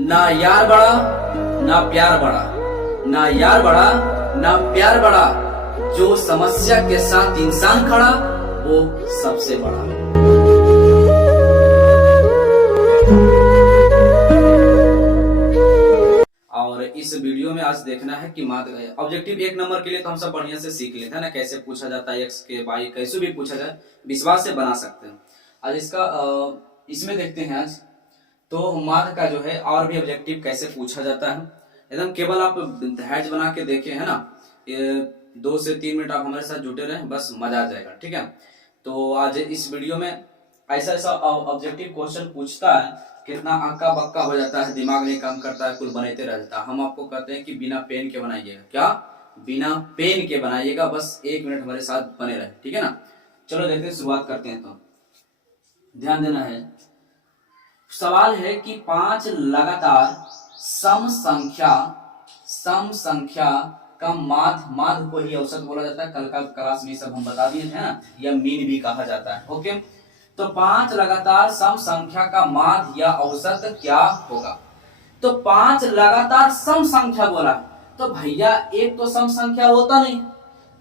ना यार बड़ा ना प्यार बड़ा, ना यार बड़ा ना प्यार बड़ा, जो समस्या के साथ इंसान खड़ा वो सबसे बड़ा। और इस वीडियो में आज देखना है कि ऑब्जेक्टिव 1 नंबर के लिए तो हम सब बढ़िया से सीख लेते हैं ना, कैसे पूछा जाता है एक्स के वाई कैसे भी पूछा जाए विश्वास से बना सकते हैं। आज इसका इसमें देखते हैं आज तो माध्य का जो है और भी ऑब्जेक्टिव कैसे पूछा जाता है एकदम। केवल आप धैर्य बना के देखें है ना, 2 से 3 मिनट आप हमारे साथ जुटे रहें, बस मजा आ जाएगा। ठीक है, तो आज इस वीडियो में ऐसा ऐसा ऑब्जेक्टिव क्वेश्चन पूछता है, कितना अक्का बक्का हो जाता है, दिमाग नहीं काम करता है, कुल बनाते रहता है। हम आपको कहते हैं कि बिना पेन के बनाइएगा, क्या बिना पेन के बनाइएगा, बस 1 मिनट हमारे साथ बने रहे। ठीक है ना, चलो देखते हैं, शुरुआत करते हैं। तो ध्यान देना है, सवाल है कि 5 लगातार सम संख्या का माध्य को ही औसत बोला जाता है। कल का क्लास में सब हम बता दिए थे ना, या मीन भी कहा जाता है। ओके, तो 5 लगातार सम संख्या का माध्य या औसत क्या होगा? तो 5 लगातार सम संख्या बोला, तो भैया एक तो सम संख्या होता नहीं,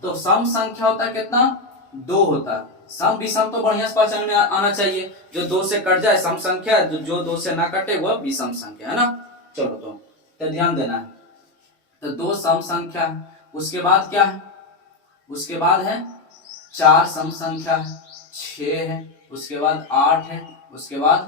तो सम संख्या होता कितना? 2 होता है। सम विषम तो बढ़िया से पहचान में आना चाहिए, जो 2 से कट जाए सम संख्या, जो 2 से ना कटे वह विषम संख्या है ना। चलो तो ध्यान देना है, तो 2 सम संख्या है, उसके बाद क्या है? उसके बाद है 4 सम संख्या है, 6 है, उसके बाद 8 है, उसके बाद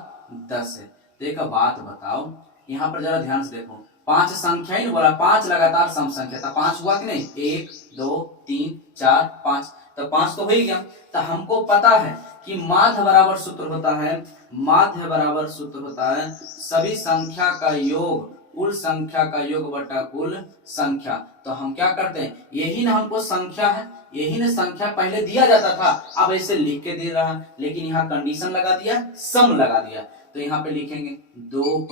10 है। देखो बात बताओ, यहाँ पर जरा ध्यान से देखो, 5 संख्या ही बोला, 5 लगातार सम संख्या था, 5 हुआ कि नहीं? 1 2 3 4 5, तो 5 तो हो ही गया। तो हमको पता है कि माध्य बराबर सूत्र होता है, माध्य बराबर सूत्र होता है सभी संख्या का योग, कुल संख्या का योग बटा कुल संख्या। तो हम क्या करते हैं, यही ना हमको संख्या है, यही ना संख्या पहले दिया जाता था, अब ऐसे लिख के दे रहा, लेकिन यहाँ कंडीशन लगा दिया, सम लगा दिया। तो यहाँ पे लिखेंगे 2 +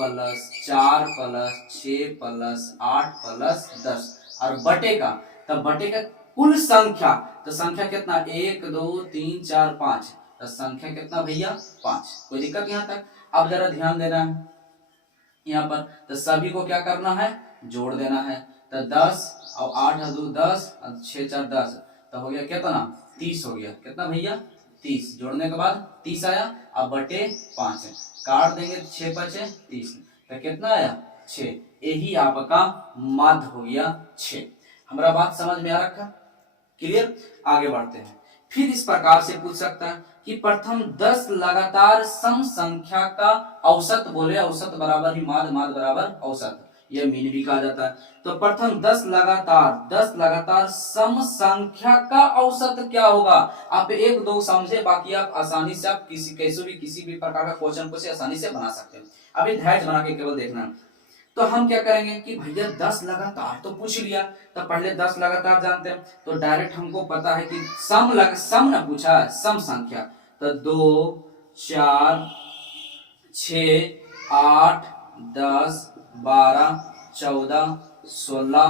4 + 6 + 8 + 10 और बटे का, तब बटे का कुल संख्या, तो संख्या कितना? 1 2 3 4 5, तो संख्या कितना भैया? 5। कोई दिक्कत यहाँ तक? अब जरा ध्यान देना है यहाँ पर, तो सभी को क्या करना है? जोड़ देना है। तो 10 और 8 2 10 और 6 4 10, तो हो गया कितना? 30 हो गया। कितना भैया? 30। जोड़ने के बाद 30 आया, अब बटे 5 है, काट देंगे 6 5 30, तो कितना आया? 6। यही आपका माध्य हो गया 6। हमारा बात समझ में आ रखा? क्लियर? आगे बढ़ते हैं। फिर इस प्रकार से पूछ सकता है कि प्रथम 10 लगातार सम संख्या का औसत बोले, औसत बराबर ही माध्य, माध्य बराबर औसत, यह मीन भी कहा जाता है। तो प्रथम 10 लगातार सम संख्या का औसत क्या होगा? आप 1 2 समझे, बाकी आप आसानी से आप किसी भी प्रकार का क्वेश्चन को से आसानी से बना सकते हैं। अभी धैर्य बना के केवल देखना। तो हम क्या करेंगे कि भैया 10 लगातार तो पूछ लिया, तो पहले 10 लगातार जानते हैं, तो डायरेक्ट हमको पता है कि सम ना पूछा है, सम संख्या, तो 2 4 6 8 10 12 14 16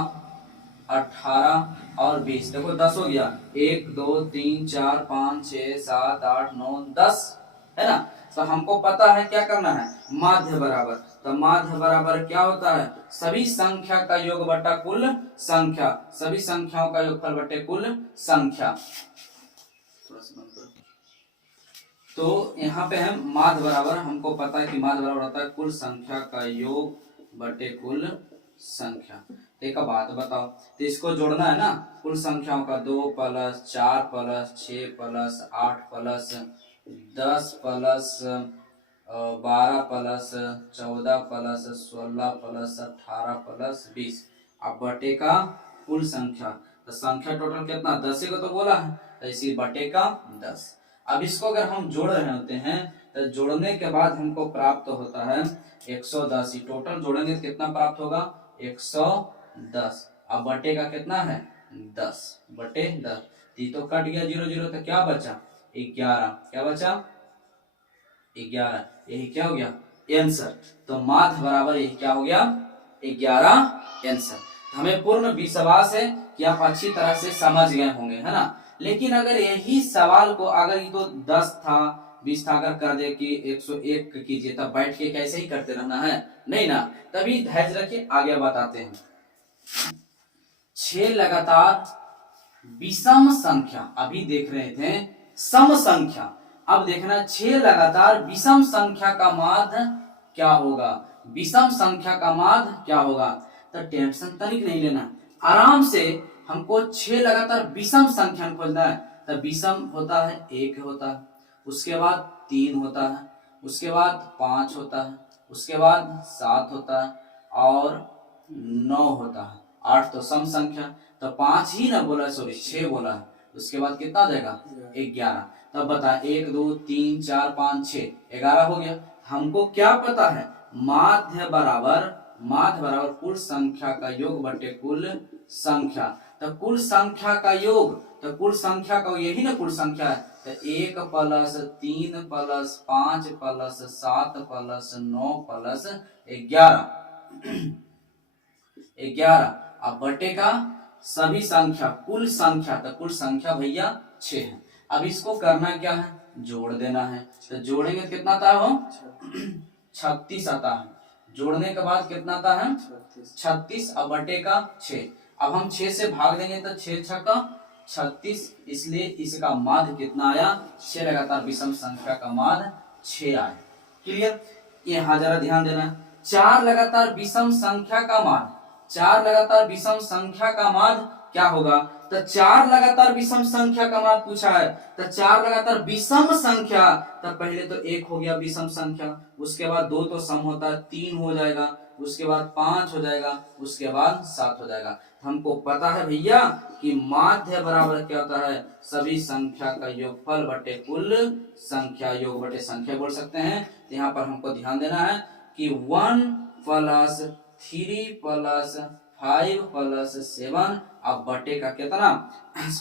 18 और 20। देखो 10 हो गया, 1 2 3 4 5 6 7 8 9 10 है ना। तो हमको पता है क्या करना है, माध्य बराबर। तो माध्य बराबर क्या होता है? सभी संख्या का योग बटा कुल संख्या, सभी संख्याओं का योगफल बटे कुल संख्या। तो यहाँ पे है माध्य बराबर, हमको पता है कि माध्य बराबर होता है कुल संख्या का योग बटे कुल संख्या। एक बात बताओ, तो इसको जोड़ना है ना, कुल संख्याओं का 2 + 4 + 6 + 8 + 10 + 12 + 14 + 16 + 18 + 20, अब बटे का कुल संख्या। तो संख्या टोटल कितना? 10 को तो बोला है, तो इसी बटे का 10। अब इसको अगर हम जोड़ रहे होते हैं, तो जोड़ने के बाद हमको प्राप्त होता है 110। टोटल जोड़ेंगे तो कितना प्राप्त होगा? 110। अब बटे का कितना है? 10 बटे 10, तो कट गया 0 0, तो क्या बचा? 11। क्या बचा? 11। यही क्या हो गया? आंसर। तो माध्य बराबर यही क्या हो गया? 11 आंसर। हमें पूर्ण विश्वास है कि आप अच्छी तरह से समझ गए होंगे, है ना। लेकिन अगर यही सवाल को, अगर ये तो 10 था, 20 था, अगर कर दे कि 101 कीजिए, तब बैठ के कैसे ही करते रहना है, नहीं ना, तभी धैर्य रखिए, आगे बताते हैं। 6 लगातार विषम संख्या, अभी देख रहे थे सम संख्या, अब देखना 6 लगातार विषम संख्या का माध्य क्या होगा, विषम संख्या का माध्य क्या होगा। तो टेंशन तनिक नहीं लेना, आराम से हमको 6 लगातार विषम संख्या खोजना है। तो विषम होता है 1 होता है, उसके बाद 3 होता है, उसके बाद 5 होता है, उसके बाद 7 होता है और 9 होता है, 8 तो सम संख्या, तो 5 ही ना बोला, सॉरी 6 बोला है, उसके बाद कितना आ जाएगा 11। तब बता 1 2 3 4 5 6 11 हो गया। हमको क्या पता है, माध्य बराबर कुल संख्या का योग बटे कुल संख्या। तो कुल संख्या का योग, तो कुल संख्या का यही ना कुल संख्या है, तो 1 plus 3 plus 5 plus 7 plus 9 plus 11 अब बटे का सभी संख्या कुल संख्या, तो कुल संख्या भैया 6 है। अब इसको करना क्या है, जोड़ देना है। तो जोड़ेंगे तो कितना आता है, 36 आता है। जोड़ने के बाद कितना आता है 36, अब बटे का 6। अब हम 6 से भाग देंगे तो 6 छक्का 36, इसलिए इसका माध्य कितना आया, 6 लगातार विषम संख्या का माध्य 6 आया। क्लियर, यहाँ जरा ध्यान देना, 4 लगातार विषम संख्या का माध्य, 4 लगातार विषम संख्या का माध्य क्या होगा। तो 4 लगातार विषम संख्या का माध्य पूछा है, तो 4 लगातार विषम संख्या, तब पहले तो 1 हो गया विषम संख्या, उसके बाद 2 तो सम होता है 3 हो जाएगा, उसके बाद 5 हो जाएगा, उसके बाद 7 हो जाएगा। हमको पता है भैया कि माध्य बराबर क्या होता है, सभी संख्या का योगफल बटे कुल संख्या, योग बटे संख्या बोल सकते हैं। तो यहाँ पर हमको ध्यान देना है कि 1 प्लस 3 प्लस 5 प्लस 7, अब बटे का कितना,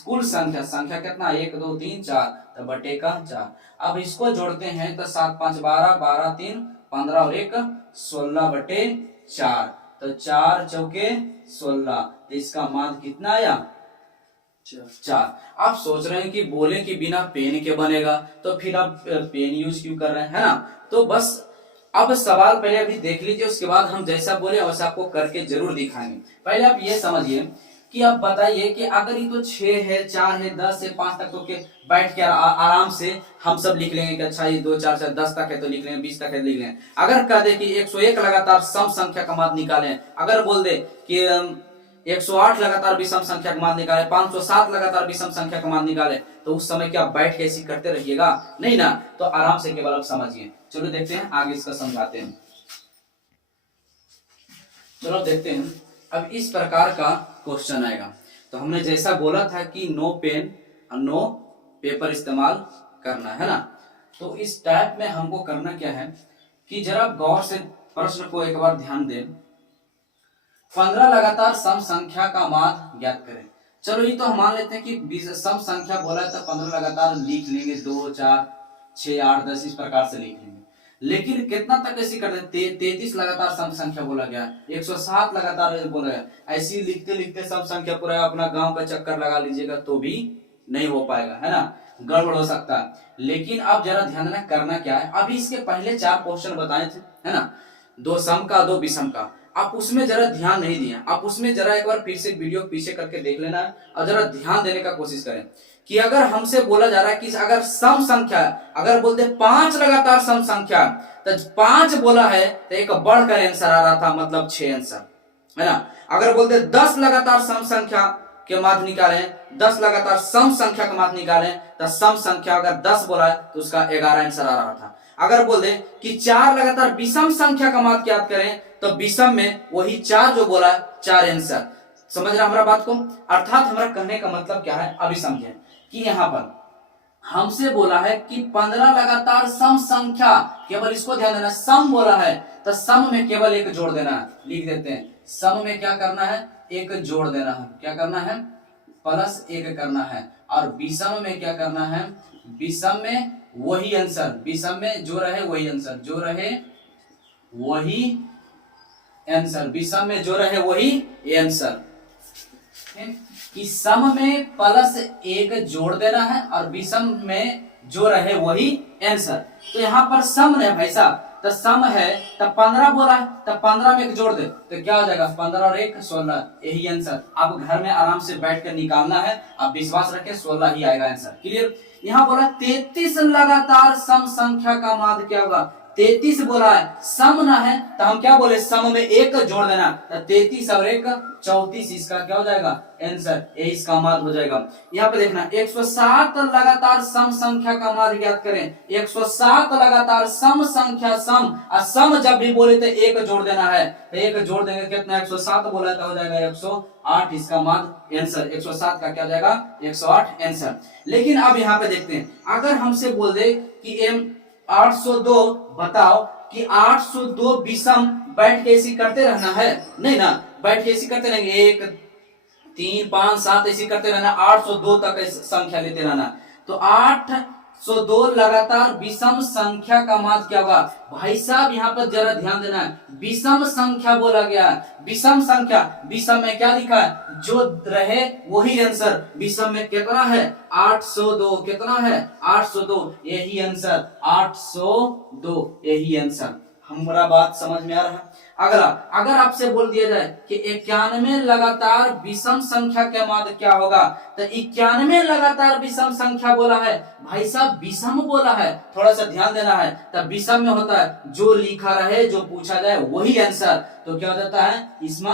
कुल संख्या, संख्या कितना 1 2 3 4, तो बटे का 4। अब इसको जोड़ते हैं तो 7 5 12, 12 3 15 और 1 16 बटे 4, तो 4 चौके 16, तो इसका माध्य कितना आया 4। आप सोच रहे हैं कि बोले कि बिना पेन के बनेगा, तो फिर आप पेन यूज क्यों कर रहे हैं, है ना। तो बस अब सवाल पहले अभी देख लीजिए, उसके बाद हम जैसा बोले वैसा आपको करके जरूर दिखाएंगे। पहले आप ये समझिए कि आप बताइए कि अगर ये तो 6 है, 4 है, 10 है, 5 तक, तो के बैठ के आराम से हम सब लिख लेंगे कि अच्छा ये 2 4 4 10 तक है तो लिख लेंगे, 20 तक है लिख लेंगे। अगर कह दे कि 101 लगातार सम संख्या का माध्य निकालें, अगर बोल दे कि 108 लगातार विषम संख्या का माध्य निकाले, 507 लगातार विषम संख्या का माध्य निकाले, तो उस समय क्या बैठ के ऐसी करते रहिएगा, नहीं ना। तो आराम से केवल आप समझिए। चलो देखते हैं आगे, इसका समझाते हैं। चलो देखते हैं, अब इस प्रकार का क्वेश्चन आएगा। तो हमने जैसा बोला था कि नो पेन और नो पेपर इस्तेमाल करना है ना, तो इस टाइप में हमको करना क्या है कि जरा गौर से प्रश्न को एक बार ध्यान दें। 15 लगातार सम संख्या का माध्य ज्ञात करें। चलो ये तो हम मान लेते हैं कि सम संख्या बोला है तो 15 लगातार लिख लेंगे, 2 4 6 8 10 इस प्रकार से लिख लेंगे। लेकिन कितना तक ऐसी कर देते, 33 लगातार सम संख्या बोला गया, 107 लगातार बोला गया, ऐसी लिखते लिखते सम संख्या पूरा अपना गांव का चक्कर लगा लीजिएगा तो भी नहीं हो पाएगा, है ना, गड़बड़ हो सकता है। लेकिन आप जरा ध्यान देना करना क्या है, अभी इसके पहले 4 क्वेश्चन बताए थे, है ना, 2 सम का 2 विषम का, आप उसमें जरा ध्यान नहीं दिया। आप उसमें जरा एक बार फिर से वीडियो पीछे करके देख लेना है और जरा ध्यान देने का कोशिश करें कि अगर हमसे बोला जा रहा है कि अगर सम संख्या, अगर बोलते 5 लगातार सम संख्या, तो 5 बोला है तो एक बढ़कर आंसर आ रहा था, मतलब 6 आंसर, है ना। अगर बोलते 10 लगातार सम संख्या के माध्य निकालें, 10 लगातार सम संख्या का माध्य निकालें, तो सम संख्या अगर 10 बोला है तो उसका 11 आंसर आ रहा था। अगर बोल दे कि 4 लगातार विषम संख्या का माध्य ज्ञात करें, तो विषम में वही 4 जो बोला है 4 आंसर। समझ रहे हमारा बात को, अर्थात हमारा कहने का मतलब क्या है, अभी समझें कि यहाँ पर हमसे बोला है कि 15 लगातार सम संख्या, केवल इसको ध्यान देना, सम बोला है तो सम में केवल एक जोड़ देना है, लिख देते हैं सम में क्या करना है, एक जोड़ देना है, क्या करना है, प्लस 1 करना है। और विषम में क्या करना है, विषम में वही आंसर, विषम में जो रहे वही आंसर, जो रहे वही आंसर, विषम में जो रहे वही आंसर। कि सम में प्लस 1 जोड़ देना है और विषम में जो रहे वही आंसर। तो यहाँ पर सम है भाई साहब, तो सम है तब 15 बोला है, तब 15 में एक जोड़ दे तो क्या हो जाएगा 15 और 1 16, यही आंसर। आप घर में आराम से बैठ कर निकालना है, आप विश्वास रखें 16 ही आएगा आंसर। क्लियर। यहाँ बोला 33 लगातार सम संख्या का माध्य क्या होगा, 33 बोला है, सम ना है तो हम क्या बोले सम में एक जोड़ देना, तो 33 और 1 34, इसका क्या हो जाएगा आंसर, ये इसका माध्य हो जाएगा। यहाँ पे देखना 107 लगातार सम संख्या का माध्य ज्ञात करें, 107 लगातार सम संख्या सम, और सम जब भी बोले तो एक जोड़ देना है, तो एक जोड़ देंगे कितना 107 बोला तो हो जाएगा 108, इसका माध्य आंसर 107 का क्या हो जाएगा 108 आंसर। लेकिन अब यहाँ पे देखते हैं, अगर हमसे बोल दे कि एम 802 बताओ कि 802 विषम बैठ के ऐसी करते रहना है, नहीं ना, बैठ के ऐसी करते रहेंगे 1 3 5 7 ऐसी करते रहना, 802 तक संख्या लेते रहना, तो 802 लगातार विषम संख्या का माध्य क्या होगा भाई साहब, यहाँ पर जरा ध्यान देना है, विषम संख्या बोला गया है, विषम संख्या, विषम में क्या लिखा है जो रहे वही आंसर, विषम में कितना है 802, कितना है 802, यही आंसर 802, यही आंसर। हमारा बात समझ में आ रहा है। अगला, अगर आपसे बोल दिया जाए कि 91 लगातार विषम संख्या के माध्य क्या होगा, तो 91 लगातार विषम संख्या बोला है भाई साहब, विषम बोला है, थोड़ा सा ध्यान देना है, तब विषम में होता है जो लिखा रहे जो पूछा जाए वही आंसर, तो क्या हो जाता है इसमें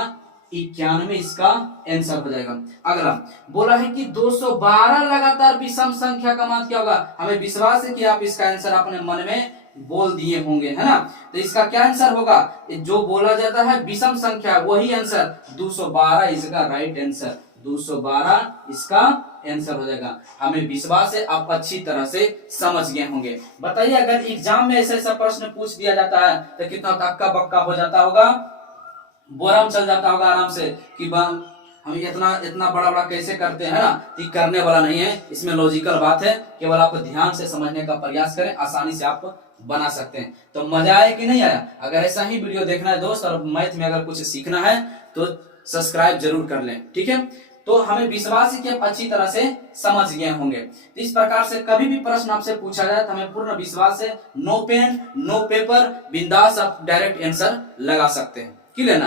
91 इसका आंसर हो जाएगा। अगला बोला है कि 212 लगातार विषम संख्या का माध्य क्या होगा, हमें विश्वास है कि आप इसका आंसर अपने मन में बोल दिए होंगे, है ना, तो इसका क्या आंसर होगा, जो बोला जाता है विषम संख्या वही आंसर 212 इसका राइट आंसर, 212 इसका आंसर हो जाएगा। हमें विश्वास है आप अच्छी तरह से समझ गए होंगे। बताइए अगर एग्जाम में ऐसा ऐसा प्रश्न पूछ दिया जाता है तो कितना तक्का बक्का हो जाता होगा, बोरम चल जाता होगा आराम से कि हम इतना बड़ा बड़ा कैसे करते हैं ना, तो करने वाला नहीं है, इसमें लॉजिकल बात है, केवल आप ध्यान से समझने का प्रयास करें, आसानी से आप बना सकते हैं। तो मजा आया कि नहीं आया? अगर ऐसा ही वीडियो देखना है दोस्त और मैथ में अगर कुछ सीखना है तो सब्सक्राइब जरूर कर लें, ठीक है। तो हमें विश्वास है कि आप अच्छी तरह से समझ गए होंगे। तो इस प्रकार से कभी भी प्रश्न आपसे पूछा जाए तो हमें पूर्ण विश्वास है, नो पेन नो पेपर, बिंदास आप डायरेक्ट आंसर लगा सकते हैं, क्लियर ना।